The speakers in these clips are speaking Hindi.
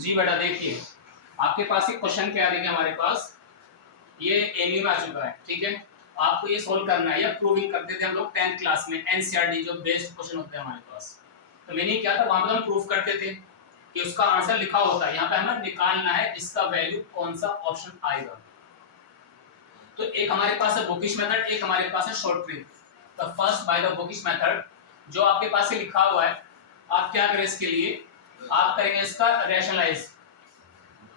जी बेटा देखिए, आपके पास एक क्वेश्चन क्या देंगे हमारे पास, ये एमयू में आ चुका है, ठीक है। आपको ये सोल्व करना है, या प्रूविंग करते थे हम लोग 10th क्लास में, एनसीईआरटी जो बेस्ड क्वेश्चन होते हैं हमारे पास। तो मैंने क्या था, वहां पर हम प्रूव करते थे कि उसका आंसर लिखा होता है, यहाँ पे हमें निकालना है इसका वैल्यू कौन सा ऑप्शन आएगा। तो एक हमारे पास है बुकिश मेथड, एक हमारे पास है शॉर्ट ट्रिक। तो first by the bookish method, जो आपके पास लिखा हुआ है, आप क्या करें इसके लिए, आप करेंगे इसका रैशनलाइज,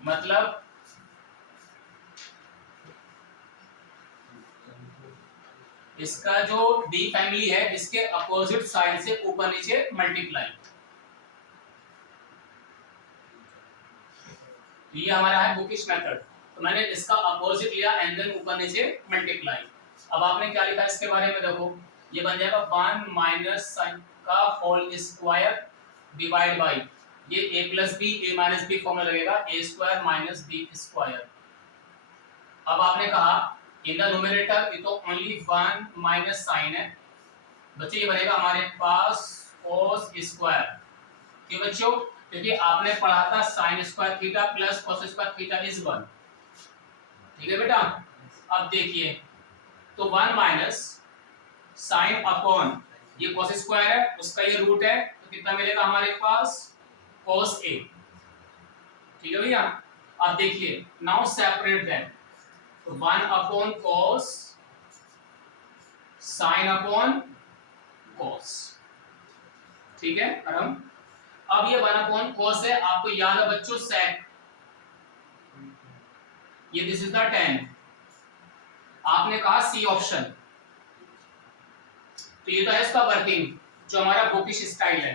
मतलब इसका जो डी फैमिली है इसके अपोजिट साइड से ऊपर नीचे मल्टीप्लाई। ये हमारा है बुकिश मेथड, तो मैंने इसका अपोजिट लिया एंड देन ऊपर नीचे मल्टीप्लाई। अब आपने क्या लिखा इसके बारे में देखो, ये बन जाएगा 1 माइनस साइन का होल स्क्वायर डिवाइड बाई ये a plus B A minus B formula लगेगा a square minus B square. अब आपने कहा इन द न्यूमरेटर ये तो ओनली 1 माइनस साइन है बच्चों, ये बनेगा हमारे पास cos स्क्वायर। क्यों बच्चों, क्योंकि आपने पढ़ा था sin square theta plus cos square theta is 1, ठीक है बेटा। अब देखिए, तो 1 माइनस साइन अपॉन ये cos स्क्वायर है, उसका ये रूट है, तो कितना मिलेगा हमारे पास cos a, ठीक है भैया। अब देखिए नाउ सेपरेट दैट, तो 1 upon cos sine upon cos, ठीक है। और हम अब ये 1 अपॉन cos है, आपको याद है बच्चों sec, ये दिस इज द tan, आपने कहा सी ऑप्शन। तो ये तो है इसका वर्किंग, जो हमारा बुकिश स्टाइल है,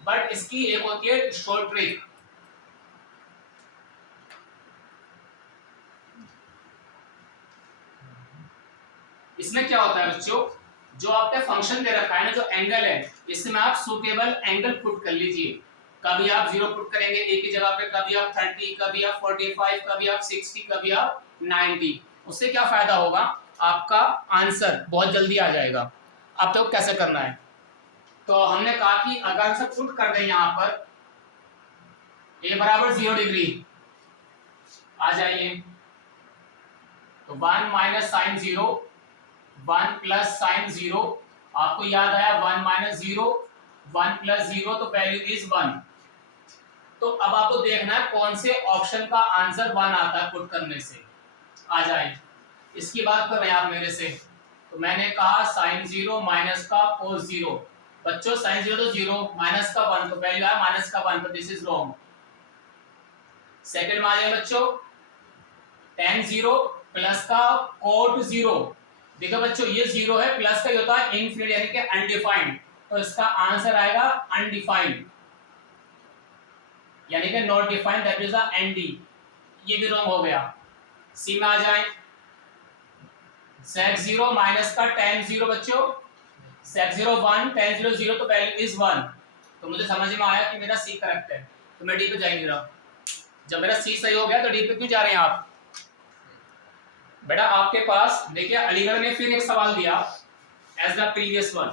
बट इसकी एक होती है शॉर्ट ट्रिक। इसमें क्या होता है बच्चों, जो आपने फंक्शन दे रखा है ना, जो एंगल है, इसमें आप सुटेबल एंगल पुट कर लीजिए। कभी आप 0 पुट करेंगे एक ही जगह पे, कभी आप 30, कभी आप 45, कभी आप 60, कभी आप 90। उससे क्या फायदा होगा, आपका आंसर बहुत जल्दी आ जाएगा। अब तो कैसे करना है, तो हमने कहा कि अगर से पुट कर दें यहाँ पर a बराबर 0 डिग्री आ जाइए, तो 1 माइनस साइन 0, 1 प्लस साइन 0, आपको याद आया 1 माइनस 0, 1 प्लस 0, तो वैल्यू इज 1। तो अब आपको देखना है कौन से ऑप्शन का आंसर 1 आता है पुट करने से, आ जाए। इसकी बात कर रहे हैं आप मेरे से, तो मैंने कहा साइन 0 माइनस का cos 0, बच्चों साइन 0 तो 0, माइनस का 1, तो वैल्यू आया माइनस का 1, तो दिस इज रॉन्ग। सेकंड में आ जाए बच्चों tan 0 प्लस का cot 0, देखो बच्चों ये 0 है, प्लस का ये होता है इनफिनिट यानी कि अनडिफाइंड, तो इसका आंसर आएगा अनडिफाइंड यानी कि not defined, that is the end, ये भी रॉन्ग हो गया। सी में आ जाए sec 0 माइनस का tan 0, बच्चों sec 0 1, tan 0 0, तो वैल्यू इज 1। तो मुझे समझ में आया कि मेरा सी करेक्ट है, तो मैं डी पे जाएंगे रहा। जब मेरा सी सही हो गया तो डी पे क्यों जा रहे हैं आप बेटा। आपके पास देखिए अलीगढ़ ने फिर एक सवाल दिया एज द प्रीवियस वन,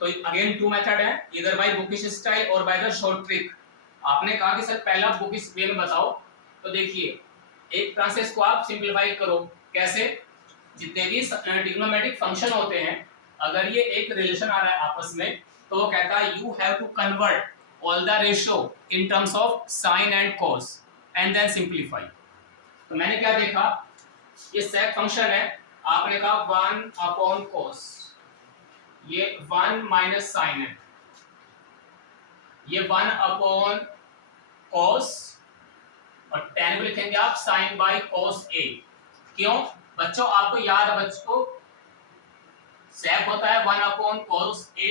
तो अगेन टू मेथड है, इधर बाय बुकिश स्टाइल और बाय द शॉर्ट ट्रिक। आपने कहा कि सर पहला बुकिश वे में बताओ, तो देखिए एक प्रोसेस को आप सिंपलीफाई करो, कैसे, जितने भी ट्रिग्नोमेट्रिक फंक्शन होते हैं, अगर ये एक रिलेशन आ रहा है आपस में, तो वो कहता है you have to convert all the ratio in terms of sine and cos and then simplify. तो मैंने क्या देखा, ये सेक फंक्शन है, आपने कहा 1 अपॉन कॉस, ये 1 माइनस साइन है, ये 1 अपॉन कॉस, और tan को लिखेंगे आप साइन बाई कॉस a। क्यों बच्चों, आपको याद है बच्चों सेक होता है 1 अपॉन कॉस a,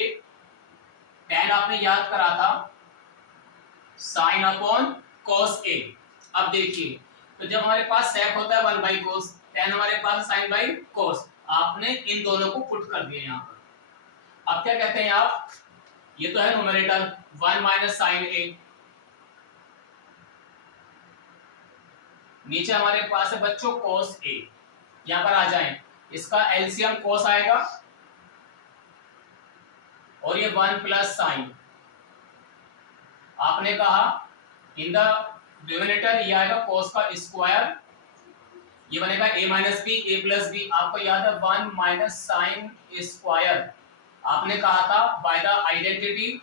tan आपने याद करा था साइन अपॉन कॉस a। अब देखिए, तो जब हमारे पास सेक होता है 1 बाई कॉस, tan हमारे पास साइन बाई कॉस, आपने इन दोनों को पुट कर दिया यहाँ पर। अब क्या कहते हैं आप, ये तो है न्यूमरेटर 1 माइनस साइन a, नीचे हमारे पास है बच्चों cos a, यहां पर आ जाएं, इसका एलसीएम cos आएगा और ये 1 प्लस साइन, आपने कहा इन द डिनोमिनेटर ये आएगा cos का स्क्वायर, ये बनेगा a minus B A plus B. आपको याद है 1 माइनस साइन स्क्वायर, आपने कहा था by the identity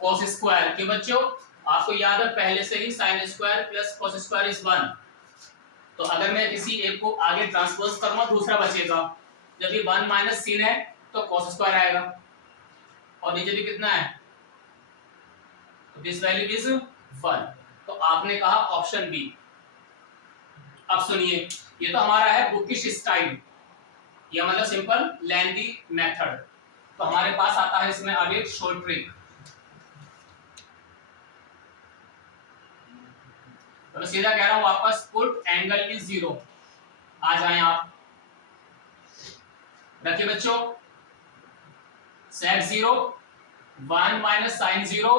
cos square के बच्चों, आपको याद है पहले से ही sine square plus cos square is 1। तो अगर मैं किसी एक को आगे ट्रांसपोज करूंगा दूसरा बचेगा, जब ये 1 माइनस sin है तो cos स्क्वायर आएगा, और नीचे भी कितना है, तो दिस वैल्यू इज 1। तो आपने कहा ऑप्शन बी। अब सुनिए, ये तो हमारा है बुकिश स्टाइल, ये मतलब सिंपल लेंथी मेथड। तो हमारे पास आता है इसमें आगे शॉर्ट ट्रिक। तो मैं सीधा कह रहा हूं वापस, पुट एंगल इज 0। आ जाएं आप, रखिए बच्चों, सेक 0 1 माइनस साइन 0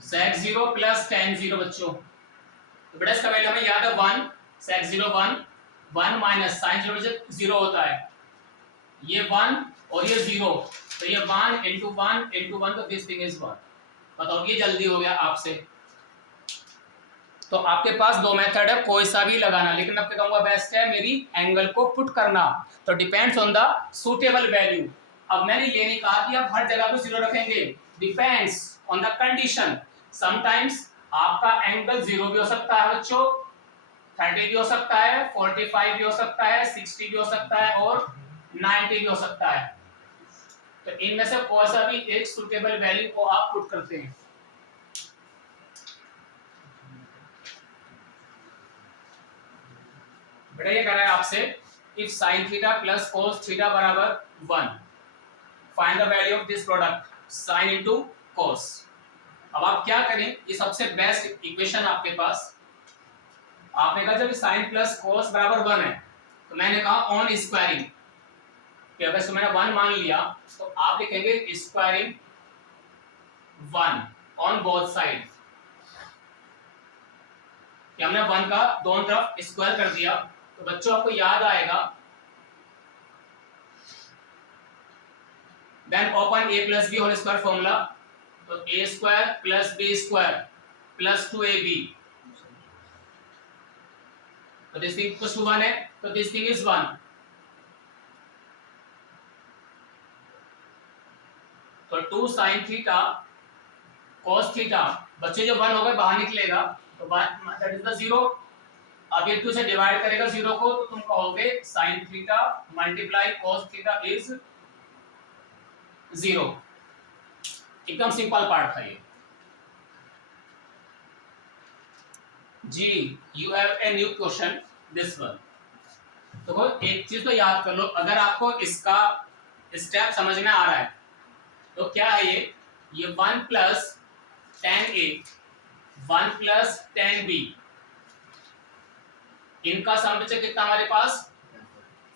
सेक 0 प्लस टेन 0 बच्चों। तो बेटा इसका वैल्यू हमें याद है 1, सेक 0 1 माइनस साइन 0 से 0 होता है, ये 1 और ये 0, तो ये 1 into 1 into 1, तो दिस थिंग इज 1। बताओ, ये जल्दी हो गया आपसे। तो आपके पास दो मेथड है, कोई सा भी लगाना, लेकिन मैं कहूंगा बेस्ट है मेरी एंगल को पुट करना। तो depends on the suitable value. अब मैंने ये नहीं कहा कि आप हर जगह पे 0 रखेंगे, depends on the condition. Sometimes आपका एंगल 0 भी हो सकता है बच्चों, 30 भी हो सकता है, 45 भी हो सकता है, 60 भी हो सकता है, और 90 भी हो सकता है। तो इनमें से कोई सा भी एक सुटेबल वैल्यू को आप पुट करते हैं। बेटा ये कह रहा है आपसे, if sin theta plus cos theta बराबर 1, find the value of this product sin into cos। अब आप क्या करें, ये सबसे बेस्ट इक्वेशन आपके पास। आपने कहा जब sin प्लस cos बराबर 1 है, तो मैंने कहा ऑन स्क्वायरिंग, कि अगर इसको मैंने 1 मान लिया तो आप लिखेंगे स्क्वायरिंग 1 ऑन बोथ साइड, कि हमने 1 का दोनों तरफ स्क्वायर कर दिया। तो बच्चों आपको याद आएगा, then open a plus B whole square formula, तो a square plus b square plus 2ab, तो दिस थिंग इक्वल्स टू 1 है, तो दिस थिंग इज 1। तो 2 sin थीटा cos थीटा, बच्चे जो 1 हो गए बाहर निकलेगा, तो दैट इज द 0। अब ये 2 से डिवाइड करेगा 0 को, तो तुम कहोगे sin theta multiply cos theta is 0। एकदम सिंपल पार्ट था ये जी। You have a new question this one. तो एक चीज तो याद कर लो, अगर आपको इसका स्टेप समझ में आ रहा है तो क्या है ये 1 प्लस 10a 1 प्लस 10b, इनका सम बचा कितना हमारे पास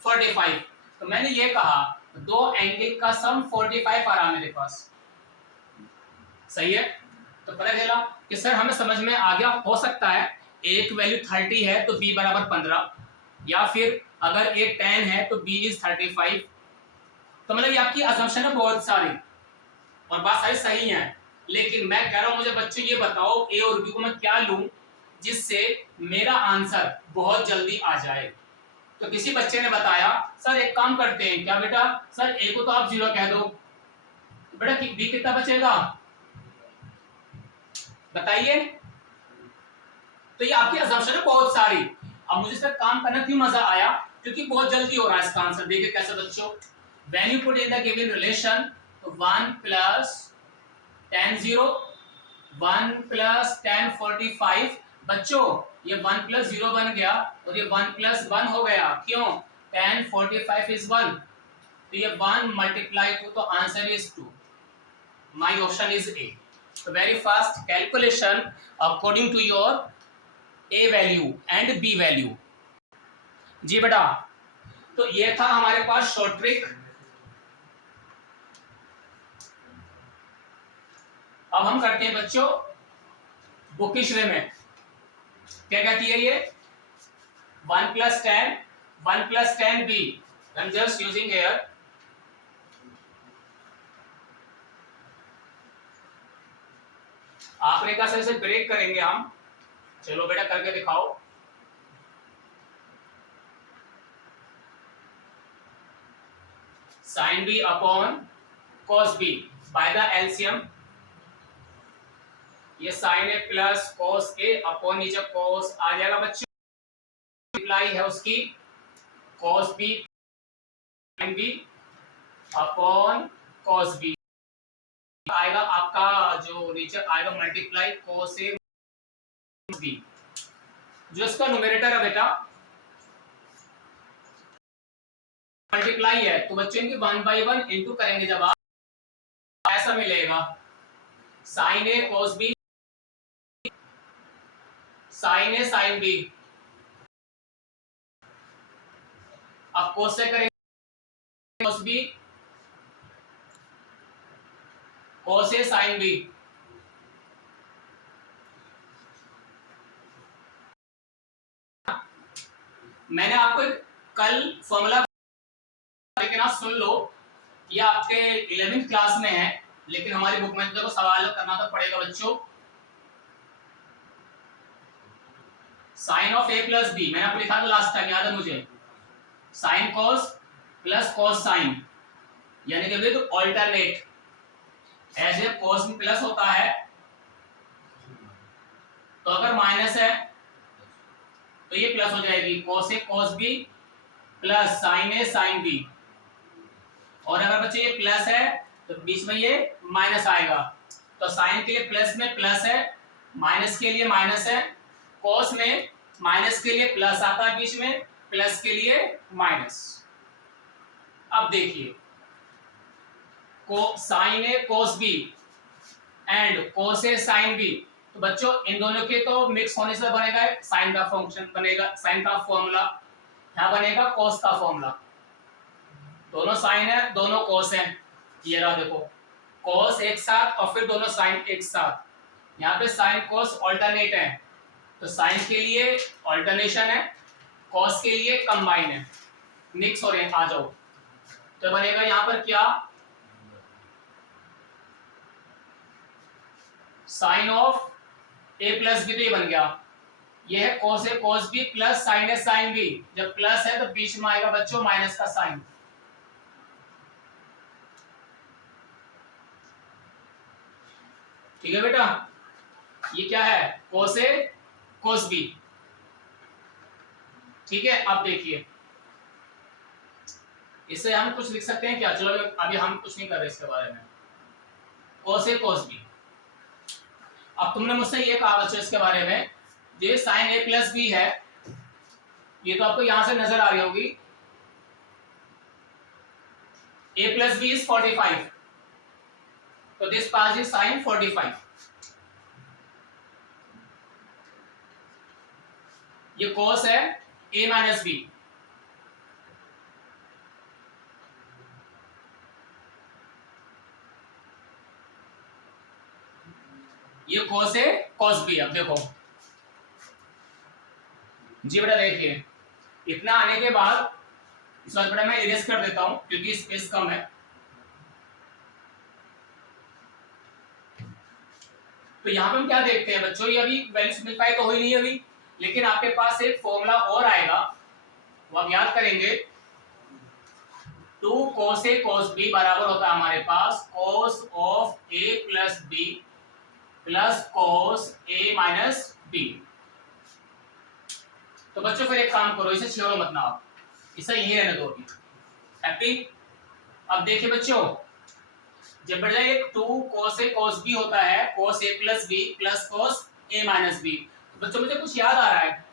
45। तो मैंने ये कहा दो एंगल का सम 45 आ रहा मेरे पास, सही है। तो पता चला कि सर हमें समझ में आ गया, हो सकता है एक वैल्यू 30 है तो b बराबर 15, या फिर अगर a 10 है तो b इज 35। तो मतलब ये आपकी असम्पशन है बहुत सारी, और बात सारी सही है, लेकिन मैं कह रहा हूं मुझे बच्चे ये बताओ a और b को मैं क्या लूं जिससे मेरा आंसर बहुत जल्दी आ जाए। तो किसी बच्चे ने बताया सर एक काम करते हैं, क्या बेटा, सर a को तो आप 0 कह दो, तो बेटा b कितना बचेगा बताइए। तो ये आपकी असम्पशन है बहुत सारी। अब मुझे सर काम करना क्यों मजा आया, क्योंकि बहुत जल्दी हो रहा है इसका आंसर। देखिए कैसे बच्चों, when you put in the given relation, तो 1 प्लस 10 0 1 प्लस 10 45, बच्चों ये 1 प्लस 0 बन गया और ये 1 प्लस 1 हो गया, क्यों 10 45 इज 1, तो ये 1 मल्टीप्लाई 2, तो answer is 2। My option is A. तो very fast calculation according to your A value and B value. जी बेटा, तो ये था हमारे पास शॉर्ट ट्रिक। अब हम करते हैं बच्चों बुकिश वे में। क्या कहती है ये 1 plus 10 b, I'm just using here आपने कहा सर इसे ब्रेक करेंगे हम, चलो बेटा करके दिखाओ। Sine B upon cos B by the LCM, ये sine A plus cos A upon नीचे कॉस आ जाएगा बच्चों, मल्टीप्लाई है उसकी cos B sine B upon cos B, आएगा आपका जो नीचे आएगा मल्टीप्लाई कॉस ए बी, जो इसका न्यूमरेटर है बेटा मल्टीप्लाई है, तो बच्चों इनकी 1/1 इंटू करेंगे जब आप ऐसा मिलेगा sign A cos B sign A sine B, अब कॉस से करेंगे cos B cos A sine B, मैंने आपको एक कल फॉर्मूला, लेकिन आप सुन लो ये आपके 11th क्लास में है, लेकिन हमारी बुक में तो सवाल करना तो पड़ेगा बच्चों। Sine of A plus B मैंने आपको लिखा था लास्ट टाइम, याद है मुझे, sine cos plus cos sine, यानी कि विद ऑल्टरनेट, ऐसे कॉस में प्लस होता है तो अगर माइनस है तो ये प्लस हो जाएगी cos A cos B plus sine A sine B, और अगर बच्चे ये प्लस है तो बीच में ये माइनस आएगा, तो साइन के लिए प्लस में प्लस है, माइनस के लिए माइनस है, कॉस में माइनस के लिए प्लस आता है बीच में, प्लस के लिए माइनस। अब देखिए sine A cos B and cos A sine B, तो बच्चों इन दोनों के तो मिक्स होने से बनेगा साइन का फंक्शन बनेगा, साइन का फॉर्मूला, क्या बनेगा कॉस का फॉर्मूला, दोनों साइन है दोनों कॉस है, ये रहा देखो कॉस एक साथ और फिर दोनों साइन एक साथ, यहाँ पे साइन कॉस ऑल्टरनेट है तो साइन के लिए ऑल्टरनेशन है, कॉस के लिए कंबाइन है, मिक्स हो रहे हैं, आ जाओ, तो बनेगा यहाँ पर क्या sine of A plus B, तो ये बन गया, ये है cos A cos B plus sine A sine B, जब प्लस है तो बीच में आएगा बच्चों माइनस का साइन, ठीक है बेटा, ये क्या है cos ए cos बी, ठीक है। अब देखिए इसे हम कुछ लिख सकते हैं क्या, चलो अभी हम कुछ नहीं कर रहे इसके बारे में, cos ए cos बी, अब तुमने मुझसे ये कहा बच्चों इसके बारे में, ये साइन ए प्लस बी है, ये तो आपको यहां से नजर आ रही होगी, a प्लस बी इज 45, तो दिस पास इज साइन 45, ये cos है a माइनस बी, ये cos है cos b, अब देखो जी बेटा देखिए इतना आने के बाद इस बार बेटा मैं इरेज कर देता हूं क्योंकि स्पेस कम है, तो यहाँ पे हम क्या देखते हैं बच्चों, ये अभी वैल्यू सिंपलीफाई तो हो ही नहीं अभी, लेकिन आपके पास एक फॉर्मूला और आएगा वो आप याद करेंगे, 2 cos a cos b बराबर होता है हमारे पास cos of a plus b plus cos a minus b, तो बच्चों फिर एक काम करो, इसे छोड़ो मत ना, इसे यही रहने दो अभी, हैप्पी। अब देखिए बच्चों जब बढ़ जाए 2 cos a cos b होता है cos a plus b plus cos a minus b, तो बच्चों मुझे कुछ याद आ रहा है,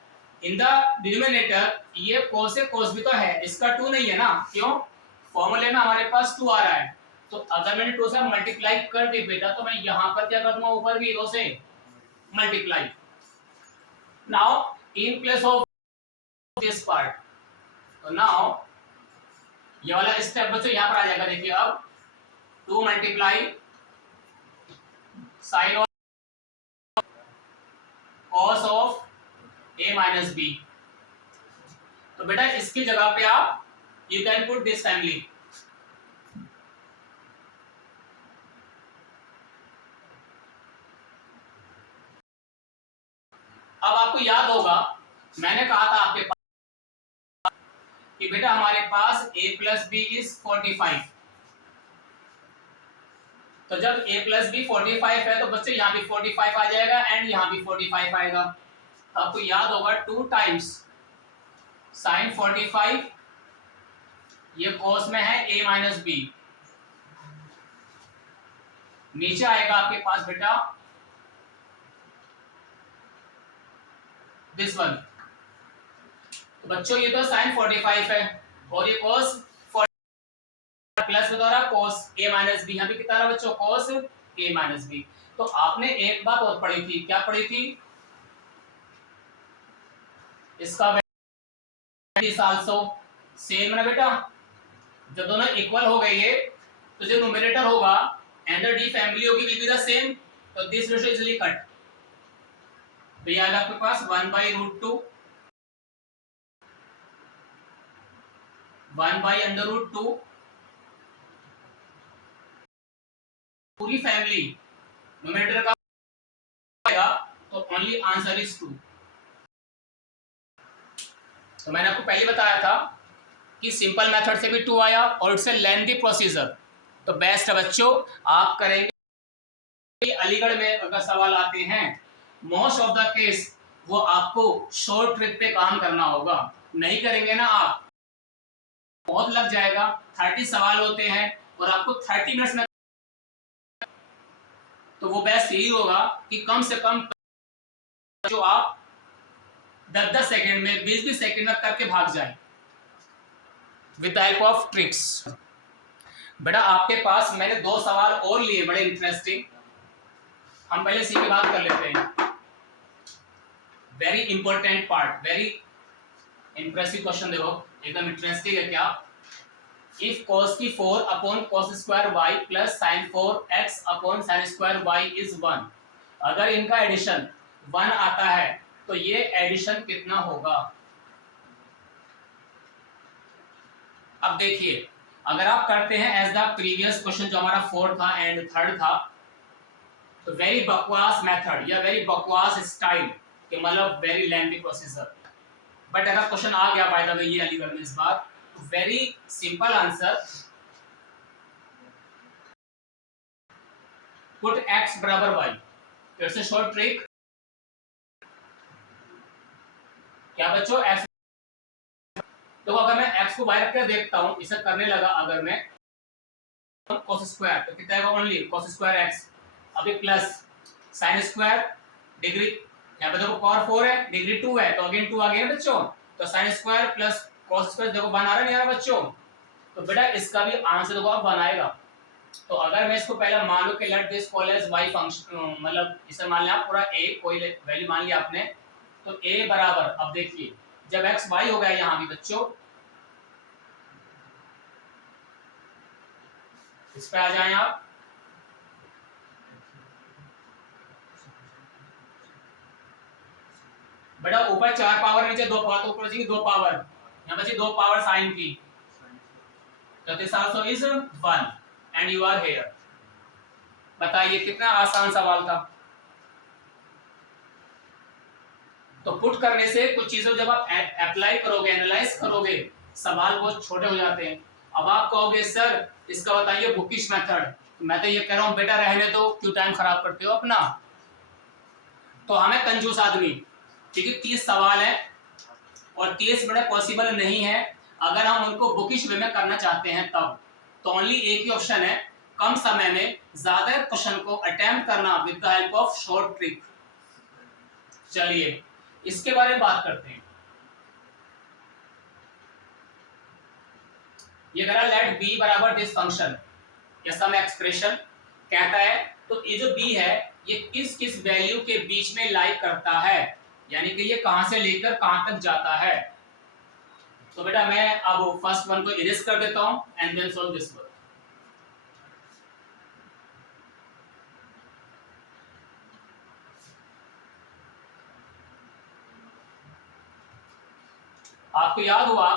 इन द डिनोमिनेटर ये cos a cos b तो है, इसका 2 नहीं है ना, क्यों, फॉर्मूले में हमारे पास 2 आ रहा है, तो अगर मैंने 2 से मल्टीप्लाई कर दी बेटा तो मैं यहां पर क्या कर दूंगा, ऊपर भी 2 से multiply, now in place of this part, तो नाउ ये वाला स्टेप बच्चों यहां पर आ जाएगा, देखिए अब 2 multiply sine of cos of a minus b, तो बेटा इसकी जगह पे आप you can put this family, अब आपको याद होगा मैंने कहा था आपके पास कि बेटा हमारे पास a प्लस बी इज 45, तो जब a प्लस बी 45 है तो बच्चे यहाँ भी 45 आ जाएगा एंड यहाँ भी 45 आएगा। आपको याद होगा 2 टाइम्स साइन 45, ये कोस में है a माइनस बी, नीचे आएगा आपके पास बेटा दिस वन। तो बच्चों ये तो साइन 45 है और ये कोस प्लस बता रहा कोस a माइनस बी, यहाँ पे कितना रहा बच्चों कोस a माइनस बी। तो आपने एक बात और पढ़ी थी, क्या पढ़ी थी, इसका आल्सो सेम ना बेटा, जब दोनों इक्वल हो गए ये तो जो न्यूमरेटर होगा एंड द डी फैमिली होगी विल बी द सेम, तो दिस रेशियो इजीली कट। तो ये आएगा आपके पास 1/√2 1/√2 पूरी फैमिली न्यूमरेटर का आएगा तो ओनली आंसर इज 2। तो मैंने आपको पहले बताया था कि सिंपल मेथड से भी 2 आया और इट्स ए लेंथी प्रोसीजर, तो बेस्ट है बच्चों आप करेंगे। अलीगढ़ में अगर सवाल आते हैं मोस्ट ऑफ द केस वो आपको शॉर्ट ट्रिक पे काम करना होगा, नहीं करेंगे ना आप बहुत लग जाएगा। 30 सवाल होते हैं और आपको 30 मिनट्स में, तो वो बेस्ट यही होगा कि कम से कम जो आप 10-10 सेकंड में 20-20 सेकंड में करके भाग जाए with the help of tricks. बेटा आपके पास मैंने 2 सवाल और लिए बड़े इंटरेस्टिंग, हम पहले सी की बात कर लेते हैं। Very important part, very impressive question, देखो एकदम इंटरेस्टिंग है क्या। इफ cos की 4 upon cos square y plus sin 4x upon sin square y is 1, अगर इनका एडिशन 1 आता है तो ये एडिशन कितना होगा। अब देखिए अगर आप करते हैं एज द प्रीवियस क्वेश्चन जो हमारा 4 था एंड 3rd था, तो वेरी बकवास मेथड या वेरी बकवास स्टाइल कि मतलब वेरी लेंथी प्रोसीजर, बट अगर क्वेश्चन आ गया बाय द वे ये अलीगढ़ में इस बार, very simple answer, put x बराबर y, फिर से शॉर्ट ट्रिक क्या बच्चों x, तो अगर मैं x को y रख कर देखता हूं इसे करने लगा, अगर मैं cos स्क्वायर तो कितना आएगा ओनली cos स्क्वायर x, अभी प्लस sin स्क्वायर डिग्री यहाँ पे देखो पावर 4 है डिग्री 2 है तो अगेन 2 आ गया बच्चों, तो sin square plus cos square देखो 1 आ रहा नहीं आ रहा बच्चों, तो बेटा इसका भी आंसर देखो आप बनाएगा। तो अगर मैं इसको पहले मान लो कि let this call as y function, मतलब इसे मान लिया पूरा a कोई वैल्यू मान लिया आपने, तो a बराबर, अब देखिए जब x y हो गया यहां भी बच्चों, इस पे आ जाएं आप, बेटा ऊपर 4 पावर नीचे 2 पावर, तो ऊपर बचेगी 2 पावर, यहां बची 2 पावर साइन की, तो this also is 1 and you are here. बताइए कितना आसान सवाल था। तो पुट करने से कुछ चीजों जब आप अप्लाई करोगे एनालाइज करोगे सवाल बहुत छोटे हो जाते हैं। अब आप कहोगे सर इसका बताइए बुकिश मेथड, मैं तो ये कह रहा हूं बेटा रहने दो, क्यों टाइम खराब करते हो अपना। तो हमें कंजूस आदमी, क्योंकि 30 सवाल है और 30 मिनट पॉसिबल नहीं है, अगर हम उनको बुकिश वे में करना चाहते हैं तब, तो ओनली एक ही ऑप्शन है, कम समय में ज्यादा क्वेश्चन को अटेम्प्ट करना with the help of short trick. चलिए इसके बारे में बात करते हैं। ये कह रहा लेट b बराबर दिस फंक्शन या सम एक्सप्रेशन कहता है, तो ये जो b है ये किस किस वैल्यू के बीच में लाई करता है, यानी कि ये कहां से लेकर कहां तक जाता है। तो बेटा मैं अब फर्स्ट वन को इरेज कर देता हूं and then solve this one. आपको याद हुआ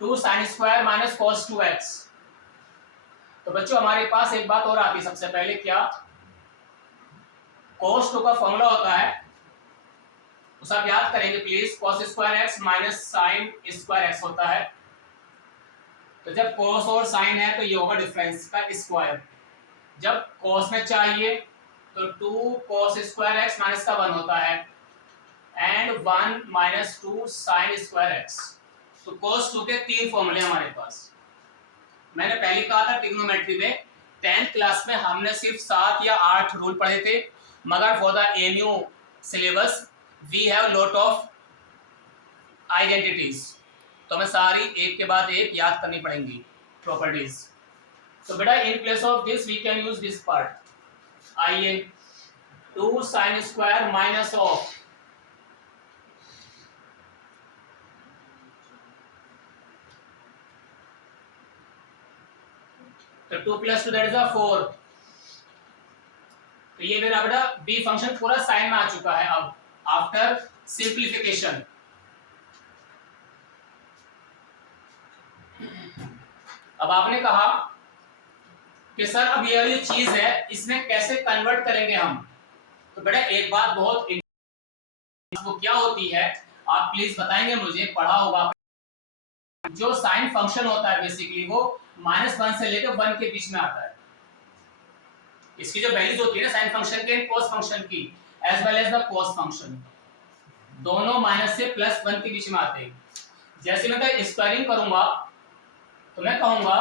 2 sin square minus cos 2x, तो बच्चों हमारे पास एक बात और आती है सबसे पहले, क्या cos 2 का फॉर्मूला होता है, उसे आप याद करेंगे please, cos square x minus sine square x होता है। तो जब cos और sin है तो ये होगा डिफरेंस का स्क्वायर। जब cos में चाहिए तो 2 cos स्क्वायर x माइनस का 1 होता है and 1 minus 2 sin square x। तो cos 2 के 3 फॉर्मूले हमारे पास। मैंने पहले कहा था ट्रिग्नोमेट्री में 10th क्लास में हमने सिर्फ 7 या 8 रूल पढ़े थे, मगर for the AMU syllabus we have lot of identities, तो हमें सारी एक के बाद एक याद करनी पड़ेंगी प्रॉपर्टीज। तो बेटा in place of this we can use this part. आइए 2 sin स्क्वायर माइनस ऑफ तो 2 + 2 दैट इज 4। तो ये मेरा बेटा बी फंक्शन पूरा साइन में आ चुका है अब आफ्टर सिंप्लीफिकेशन। अब आपने कहा कि सर अब ये वाली चीज है इसमें कैसे कन्वर्ट करेंगे हम। तो बेटा एक बात बहुत वो क्या होती है आप प्लीज बताएंगे मुझे, पढ़ा होगा। जो साइन फंक्शन होता है बेसिकली वो -1 से लेकर 1 के बीच में आता है। इसकी जो वैल्यूज होती है ना साइन फंक्शन के cos फंक्शन की as well as the cos function, दोनों माइनस से +1 के बीच में आते हैं। जैसे मैं स्क्वायरिंग करूंगा तो मैं कहूंगा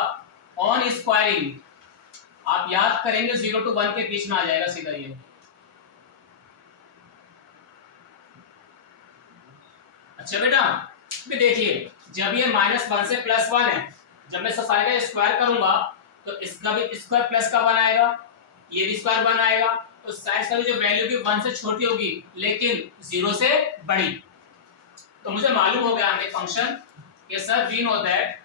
ऑन स्क्वायरिंग, आप याद करेंगे 0 to 1 के बीच में आ जाएगा सीधा ये। अच्छा बेटा देखिए जब ये -1 से +1 है, जब मैं सारे का स्क्वायर करूंगा तो इसका भी स्क्वायर प्लस का 1 आएगा, ये भी स्क्वायर 1 आएगा। तो साइन का जो वैल्यू भी 1 से छोटी होगी लेकिन 0 से बड़ी। तो मुझे मालूम हो गया हमने फंक्शन कि सर वी नो दैट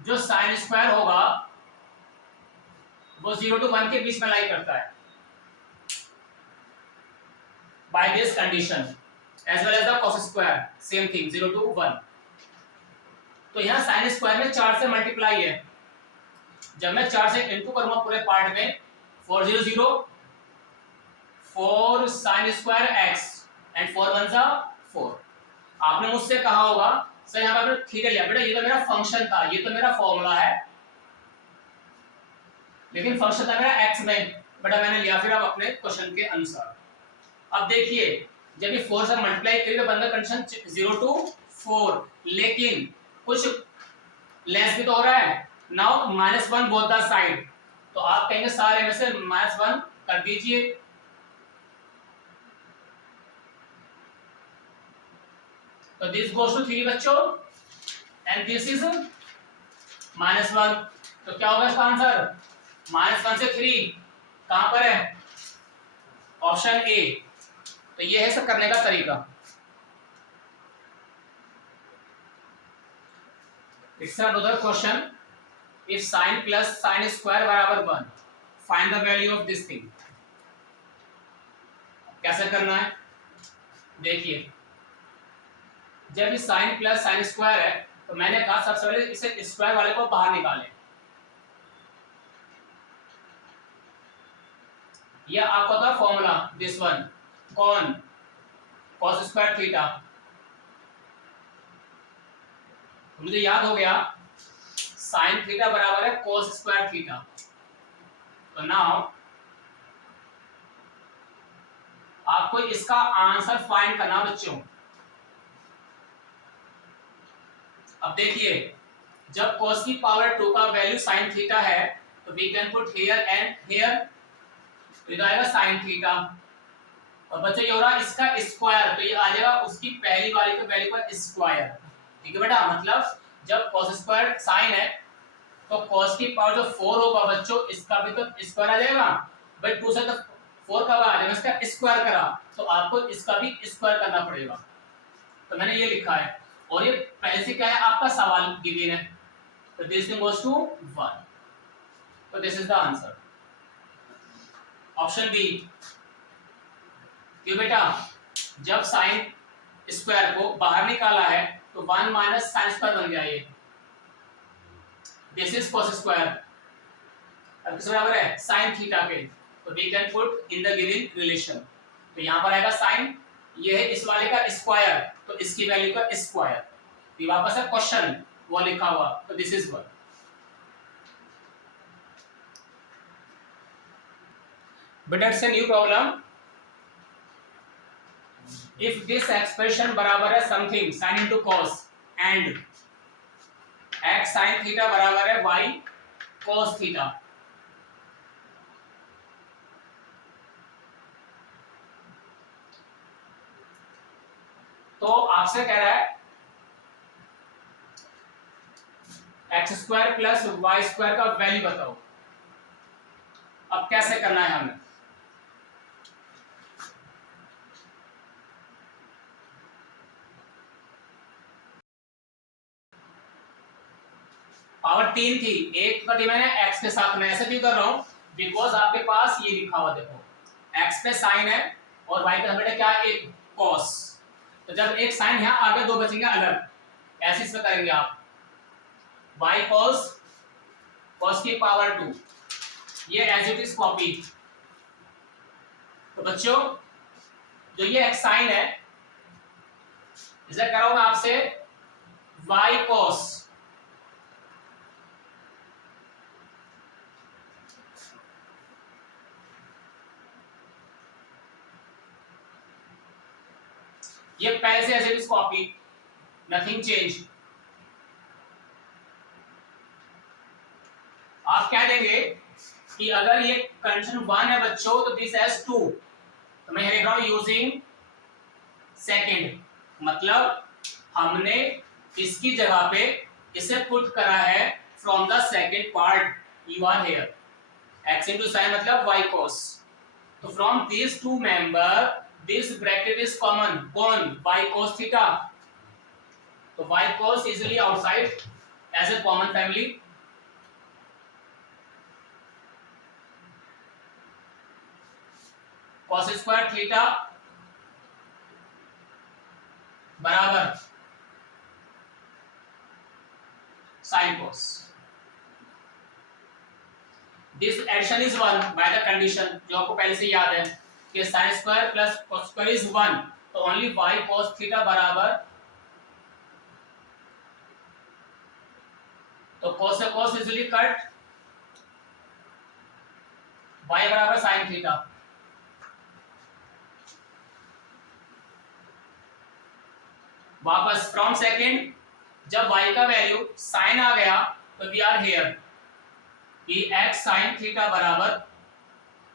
जो साइन स्क्वायर होगा वो 0 to 1 के बीच में लाई करता है by this condition as well as the cos square same thing 0 to 1। तो यहाँ साइन स्क्वायर में 4 से मल्टीप्लाई है, जब मैं 4 से इनटू करूंगा पूरे पार्ट में 4 0 0 4 sin स्क्वायर x एंड 4 1 4। आपने मुझसे कहा होगा सर यहाँ पे आपने थीटा लिया, बेटा ये तो मेरा फंक्शन था, ये तो मेरा फॉर्मूला है, लेकिन फंक्शन था मेरा x में, बेटा मैंने लिया फिर अब अपने क्वेश्चन के अनुसार। अब देखिए जब ये 4 से मल्टीप्लाई करें तो बनता कंडीशन 0 to 4, लेकिन कुछ लेस भी तो हो रहा है। नाउ -1 बोथ द साइड, तो आप कहेंगे सारे में से -1 कर दीजिए। तो दिस गोस टू 3 बच्चों एंड दिस इज -1। तो क्या होगा इसका आंसर? -1 से 3 कहां पर है? Option A. तो ये है सब करने का तरीका। It's another question, if sin plus sin square बराबर 1 find the value of this thing. कैसे करना है देखिए, जब ये sin plus sin स्क्वायर है तो मैंने कहा सबसे पहले इसे स्क्वायर वाले को बाहर निकालें। यह आपका था फॉर्मूला दिस वन, कौन? cos square theta. मुझे याद हो गया sin थीटा बराबर है cos स्क्वायर थीटा। तो नाउ आपको इसका आंसर फाइंड करना बच्चों। अब देखिए जब cos की पावर 2 का वैल्यू sin थीटा है तो we can put here and here, तो ये आएगा sin थीटा। और बच्चों ये हो रहा इसका स्क्वायर, तो ये आ जाएगा उसकी पहली वाली के वैल्यू का स्क्वायर। ठीक है बेटा, मतलब जब cos स्क्वायर sin है तो cos की पावर जो 4 होगा बच्चों इसका भी तो स्क्वायर आ जाएगा। भाई 2 से तो 4 का आ जाएगा, इसका स्क्वायर करा तो आपको इसका भी स्क्वायर करना पड़ेगा। तो मैंने ये लिखा है और ये पहले से क्या है आपका सवाल गिवन है, तो दिस थिंग गोस टू 1। तो this is the answer option B. क्यों बेटा, जब साइन स्क्वायर को बाहर निकाला है तो 1 माइनस साइन स्क्वायर बन गया ये। दिस इज cos स्क्वायर, अब किस बराबर है sin थीटा के, तो we can put in the given relation. तो यहां पर आएगा sin, ये है इस वाले का स्क्वायर, तो इसकी वैल्यू का स्क्वायर, ये वापस है क्वेश्चन वो लिखा हुआ, तो दिस इज 1। बेटा it's a new problem, if this expression बराबर है something sin into cos and x sin theta बराबर है y cos थीटा, तो आपसे कह रहा है X square plus Y square का वैल्यू बताओ। अब कैसे करना है हमें, पावर 3 थी, एक कर दी मैंने x के साथ, मैं ऐसे भी कर रहा हूं बिकॉज आपके पास ये लिखा हुआ देखो x पे साइन है और y पे बेटा क्या है एक cos, तो जब एक साइन यहां आगे दो बचेंगे अलग, ऐसे इसमें करेंगे आप y cos की पावर 2, ये एज इट इज कॉपी। तो बच्चों जो ये एक साइन है इसे कर रहा हूं मैं आपसे y cos, ये पहले से as it is copy, nothing change. आप क्या देंगे कि अगर ये कंडीशन 1 है बच्चों तो दिस एज 2, तो मैं लिख रहा हूं यूजिंग सेकंड, मतलब हमने इसकी जगह पे इसे पुट करा है from the second part, you are here x into sin मतलब y cos, तो from these two member this bracket is common, कौन y cos theta, तो y cos easily outside as a common family, cos square theta बराबर sin cos, this addition is 1 by the condition जो आपको पहले से याद है कि sin square plus cos square is 1, तो ओनली y cos थीटा बराबर, तो cos से cos इजीली कट, y बराबर sin थीटा, वापस फ्रॉम सेकंड जब y का वैल्यू sin आ गया तो वी आर हियर कि x sin थीटा बराबर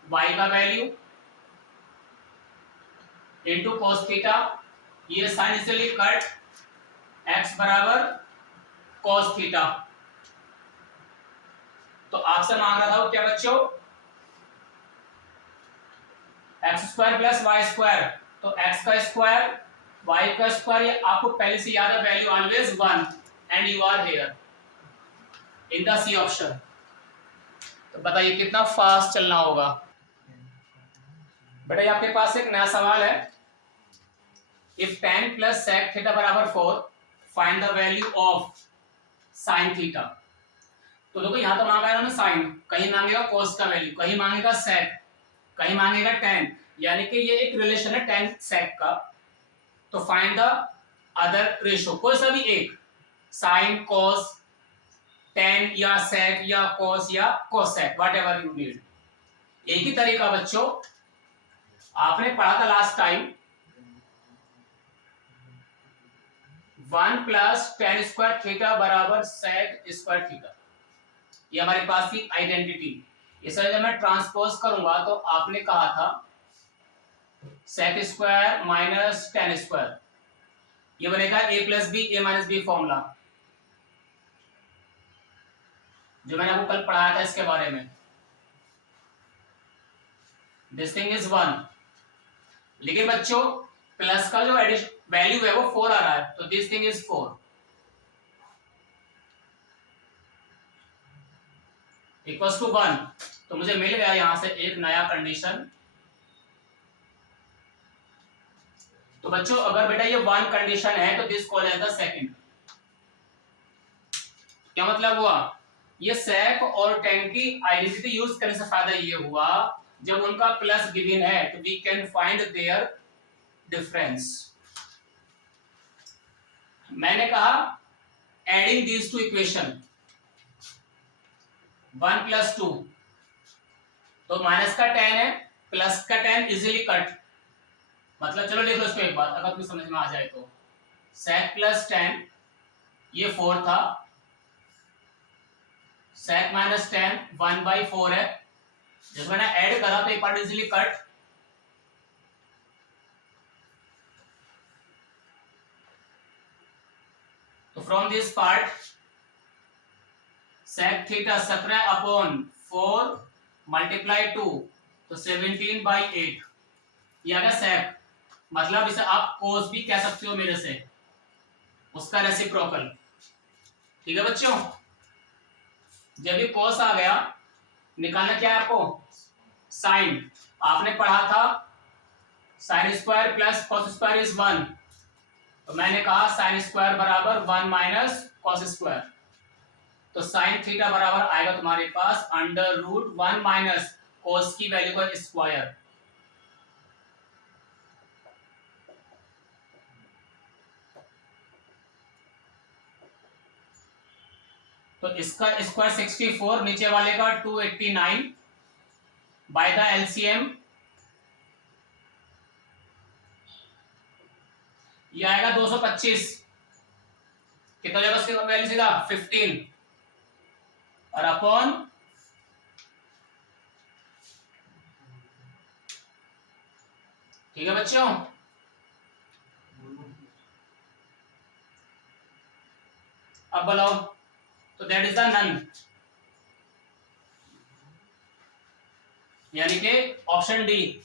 y का वैल्यू इनटू cos थीटा, ये sin इजीली कट, x बराबर cos थीटा। तो आपसे मांग रहा था वो क्या बच्चों x square plus Y square, तो x का स्क्वायर y का स्क्वायर, ये आपको पहले से याद है value always 1 and you are here in the C option. तो बताइए कितना फास्ट चलना होगा बेटा, ये आपके पास एक नया सवाल है, if tan plus sec theta बराबर 4 find the value of sin theta. तो देखो यहां तो मांगा है उन्होंने sin, कहीं मांगेगा cos का वैल्यू, कहीं मांगेगा sec, कहीं मांगेगा tan, यानी कि ये एक रिलेशन है tan sec का, तो फाइंड द अदर रेशो, कोई सा भी एक, sin cos tan या sec या cos या cosec व्हाटएवर यू नीड। एक ही तरीका बच्चों आपने पढ़ा था last time, 1 plus tan square theta बराबर sec स्क्वायर थीटा, ये हमारे पास की आइडेंटिटी। इसे जब मैं ट्रांसपोज करूंगा तो आपने कहा था sec square minus tan square, ये बनेगा a plus B a minus B formula, जो मैंने आपको कल पढ़ाया था इसके बारे में। दिस थिंग इज 1, लेकिन बच्चों प्लस का जो वैल्यू है वो 4 आ रहा है, तो this thing is 4 equals to 1, तो मुझे मिल गया यहां से एक नया कंडीशन। तो बच्चों अगर बेटा ये 1 कंडीशन है तो this call as the second, क्या मतलब हुआ ये sec और tan की आइडेंटिटी यूज करने से फायदा ये हुआ, जब उनका प्लस गिवन है तो we can find their difference. मैंने कहा एडिंग दीज टू इक्वेशन 1 + 2, तो माइनस का tan है, प्लस का tan इजीली कट, मतलब चलो लिख लो इसको एक बार अगर तुम्हें समझ में आ जाए तो। sec प्लस tan ये 4 था, sec माइनस tan 1/4 है, जब मैंने ऐड करा तो एक पार्ट इजीली कट, तो from this part sec theta 17/4 multiply 2 तो 17/8, ये आ गया sec, मतलब इसे आप cos भी कह सकते हो मेरे से, उसका रेसिप्रोकल। ठीक है बच्चों, जब ये cos आ गया, निकालना क्या है आपको, साइन। आपने पढ़ा था sign square plus cos square is 1, तो मैंने कहा साइन स्क्वायर बराबर 1 माइनस कॉस स्क्वायर, तो साइन थीटा बराबर आएगा तुम्हारे पास √1 माइनस कॉस की वैल्यू का स्क्वायर। तो इसका स्क्वायर 64, नीचे वाले का 289, बाय द एलसीएम ये आएगा 225, कितना जगह इसकी वैल्यू सीधा 15 और अपॉन ठीक है बच्चों। अब बोलो, तो दैट इज द नन, यानी कि ऑप्शन डी।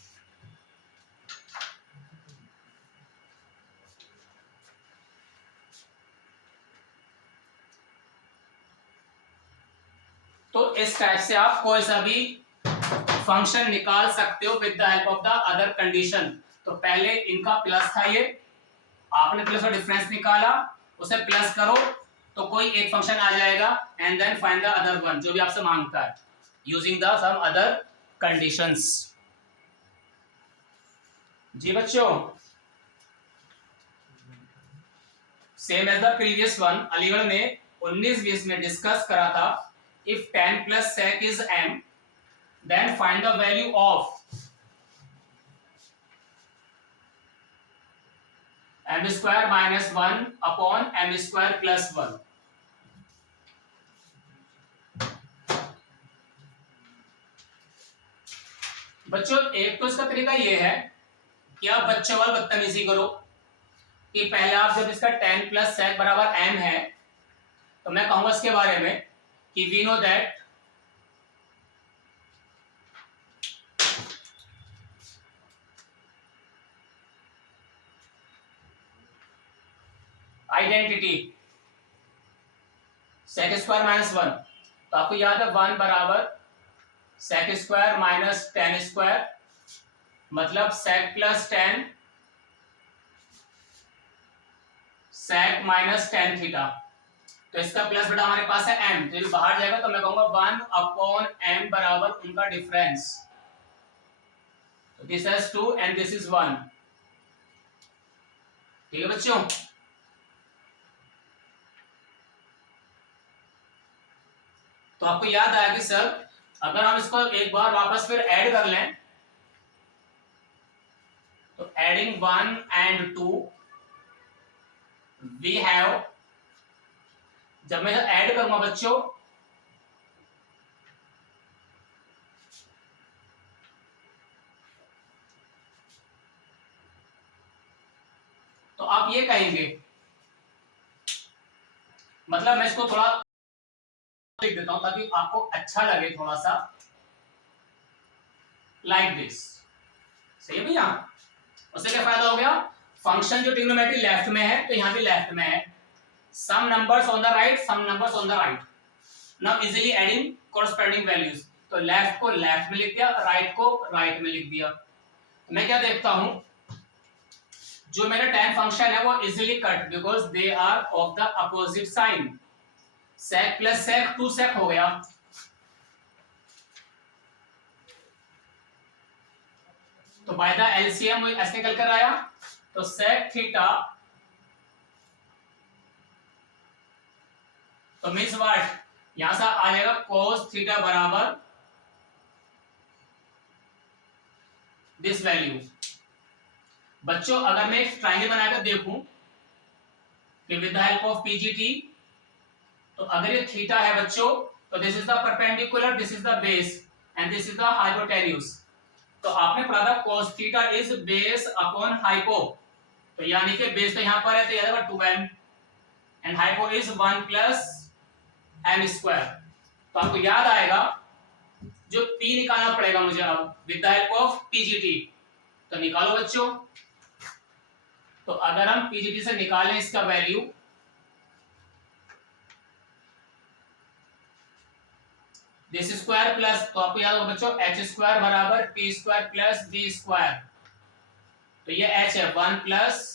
तो इस टाइप से आप कोई सा भी फंक्शन निकाल सकते हो with the help of the other condition. तो पहले इनका प्लस था, ये आपने प्लस और डिफरेंस निकाला, उसे प्लस करो तो कोई एक फंक्शन आ जाएगा, and then find the other one जो भी आपसे मांगता है using the some other conditions. जी बच्चों, same as the previous one, Aligarh ने 19-20 में डिस्कस करा था, if tan plus sec is m then find the value of m square minus 1 upon m square plus 1। बच्चों एक तो इसका तरीका ये है कि आप बच्चों वाला बदतमीजी करो कि पहले आप जब इसका tan plus sec बराबर m है, तो मैं कहूंगा इसके बारे में कि we know that identity sec square minus 1, तो आपको याद है 1 बराबर sec square minus tan square, मतलब sec plus tan sec minus tan theta, तो इसका प्लस बेटा हमारे पास है m, तो ये बाहर जाएगा तो मैं कहूंगा 1/m बराबर उनका डिफरेंस, तो this is 2 and this is 1। ठीक है बच्चों, तो आपको याद आया कि सर अगर हम इसको एक बार वापस फिर ऐड कर लें, तो एडिंग 1 and 2 वी हैव, जब मैं ऐड करूंगा बच्चों तो आप ये कहेंगे, मतलब मैं इसको थोड़ा लिख देता हूं ताकि आपको अच्छा लगे थोड़ा सा, लाइक दिस। सही है भैया, उससे क्या फायदा हो गया, फंक्शन जो ट्रिग्नोमेट्री लेफ्ट में है तो यहां भी लेफ्ट में है, some numbers on the right, some numbers on the right, now easily adding corresponding values, तो लेफ्ट को लेफ्ट में लिख दिया, राइट को राइट में लिख दिया। तो मैं क्या देखता हूं, जो मेरा tan फंक्शन है वो easily cut because they are of the opposite sign, sec plus sec 2 sec हो गया। तो बाय द एलसीएम ऐसे निकल कर आया, तो sec थीटा तो मीन्स व्हाट, यहां से आ जाएगा cos थीटा बराबर दिस वैल्यू। बच्चों अगर मैं एक ट्रायंगल बनाकर देखूं कि with the help of PGT, तो अगर ये थीटा है बच्चों, तो this is the perpendicular, this is the base and this is the hypotenuse. तो आपने पढ़ा था cos theta is base upon hypo, तो यानी कि बेस तो यहां पर है तो याद है 2m and hypo is 1 plus m square. तो आपको याद आएगा जो p निकालना पड़ेगा मुझे अब with the help of PGT. तो निकालो बच्चों। तो अगर हम पीजीटी से निकालें इसका वैल्यू, दिस स्क्वायर प्लस, तो आपको याद होगा बच्चों एच स्क्वायर बराबर T square plus D square. तो ये एच है 1 प्लस,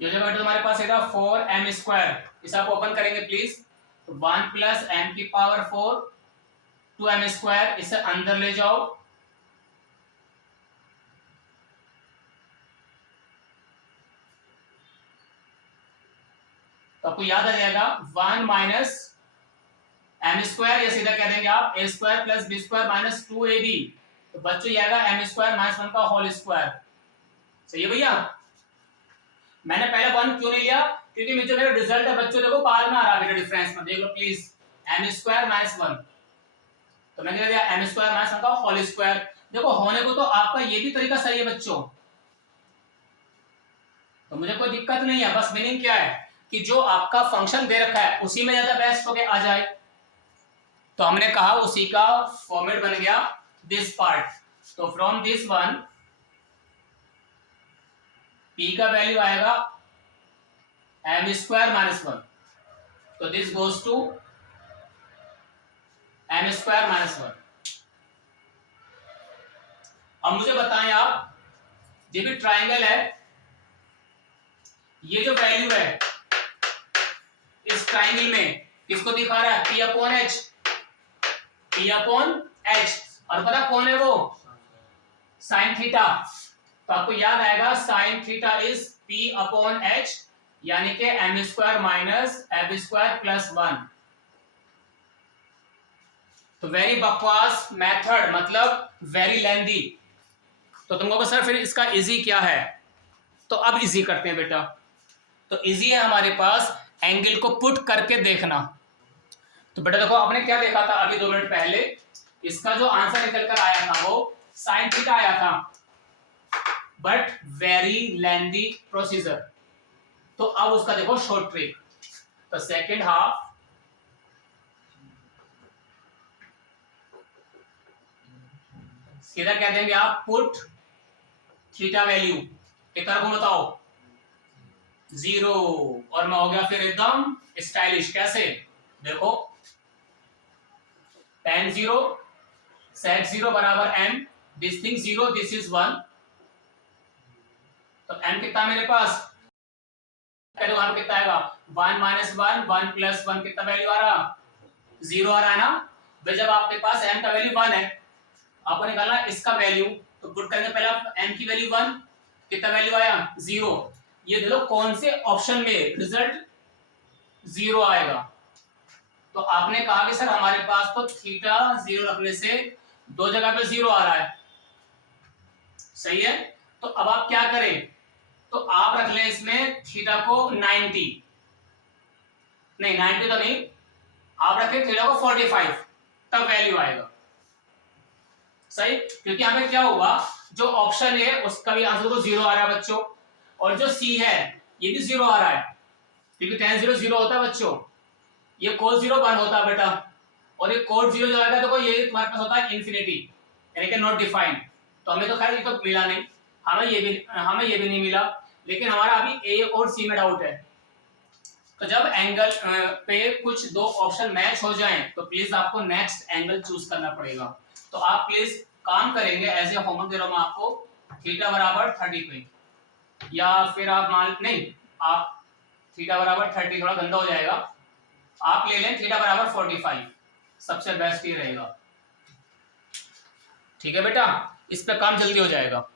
ये जो बेटा हमारे पास है 4m स्क्वायर, इसे आप ओपन करेंगे प्लीज। तो 1 प्लस m की पावर 4 2m स्क्वायर, इसे अंदर ले जाओ, तो आपको याद आ जाएगा 1 माइनस एम स्क्वायर, या सीधा कह देंगे आप A square plus B square minus 2ab। तो बच्चों ये आएगा एम स्क्वायर माइनस 1 का होल स्क्वायर। सही है भैया। मैंने पहले 1 क्यों नहीं लिया, क्योंकि मुझे मेरा रिजल्ट है बच्चों देखो बाद में आ रहा है डिफरेंस में, देख लो प्लीज एम स्क्वायर माइनस 1, तो मैंने कह दिया एम स्क्वायर माइनस 1 का होल स्क्वायर। देखो होने को तो आपका ये भी तरीका सही है बच्चों, तो मुझे कोई दिक्कत नहीं है, बस मीनिंग क्या है कि जो आपका फंक्शन दे रखा है उसी में ज्यादा बेस्ट होके आ जाए। तो हमने कहा उसी का फॉर्मेट बन गया दिस पार्ट। तो फ्रॉम दिस वन p का वैल्यू आएगा m स्क्वायर माइनस 1, तो this goes to m square minus 1। अब मुझे बताएं आप, ये भी ट्राइंगल है, ये जो वैल्यू है इस ट्राइंगल में किसको दिखा रहा है, p upon h, p upon h, और पता कौन है वो, साइन थीटा। तो आपको याद आएगा sine theta is p upon h, यानी कि m square minus f square plus 1। तो वेरी बकवास मेथड, मतलब वेरी लेंदी। तो तुमको को सर फिर इसका इजी क्या है, तो अब इजी करते हैं बेटा। तो इजी है हमारे पास एंगल को पुट करके देखना। तो बेटा देखो आपने क्या देखा था अभी 2 मिनट पहले, इसका जो आंसर निकल कर आया था वो साइन थीटा आया था, बट वेरी लेंदी प्रोसीजर। तो अब उसका देखो शॉर्ट ट्रिक। तो सेकेंड हाफ सीधा कह देंगे आप पुट थीटा वैल्यू कितना को बताओ 0, और मैं हो गया फिर एकदम स्टाइलिश। कैसे देखो tan 0 sec 0 बराबर m, this thing 0 this is 1, तो m कितना मेरे पास, तो वहां पे कितना आएगा 1 माइनस 1, 1 प्लस 1, कितना वैल्यू आ रहा 0 आ रहा है ना भाई। जब आपके पास m का वैल्यू 1 है, आपको निकालना इसका वैल्यू, तो पुट करेंगे पहले आप m की वैल्यू 1, कितना वैल्यू आया 0। ये देखो कौन से ऑप्शन में रिजल्ट 0 आएगा। तो आपने कहा कि सर हमारे पास तो थीटा 0 रखने से 2 जगह पे 0 आ रहा है, सही है। तो अब आप क्या करें, तो आप रख लें इसमें थीटा को 90, नहीं 90 तो नहीं, आप रखें थीटा को 45, तब वैल्यू आएगा सही। क्योंकि हमें क्या हुआ, जो ऑप्शन है उसका भी आंसर को 0 आ रहा है बच्चों, और जो सी है ये भी 0 आ रहा है, क्योंकि tan 0 0 होता है बच्चों, ये cos 0 1 होता है बेटा, और ये cot 0 जो आएगा देखो ये तुम्हारे पास होता है इन्फिनिटी, यानी कि नॉट डिफाइंड। तो हमें तो खैर ये तो मिला नहीं, हमें ये भी नहीं मिला, लेकिन हमारा अभी ए और सी में डाउट है। तो जब एंगल पे कुछ 2 ऑप्शन मैच हो जाएं, तो प्लीज आपको नेक्स्ट एंगल चूज करना पड़ेगा। तो आप प्लीज काम करेंगे, एज ए होमवर्क दे रहा हूं मैं आपको, थीटा बराबर 30 पे, या फिर आप मान नहीं, आप थीटा बराबर 30 थोड़ा गंदा हो जाएगा, आप ले लें थीटा बराबर 45, सबसे बेस्ट ये रहेगा। ठीक है बेटा, इस पे काम जल्दी हो जाएगा।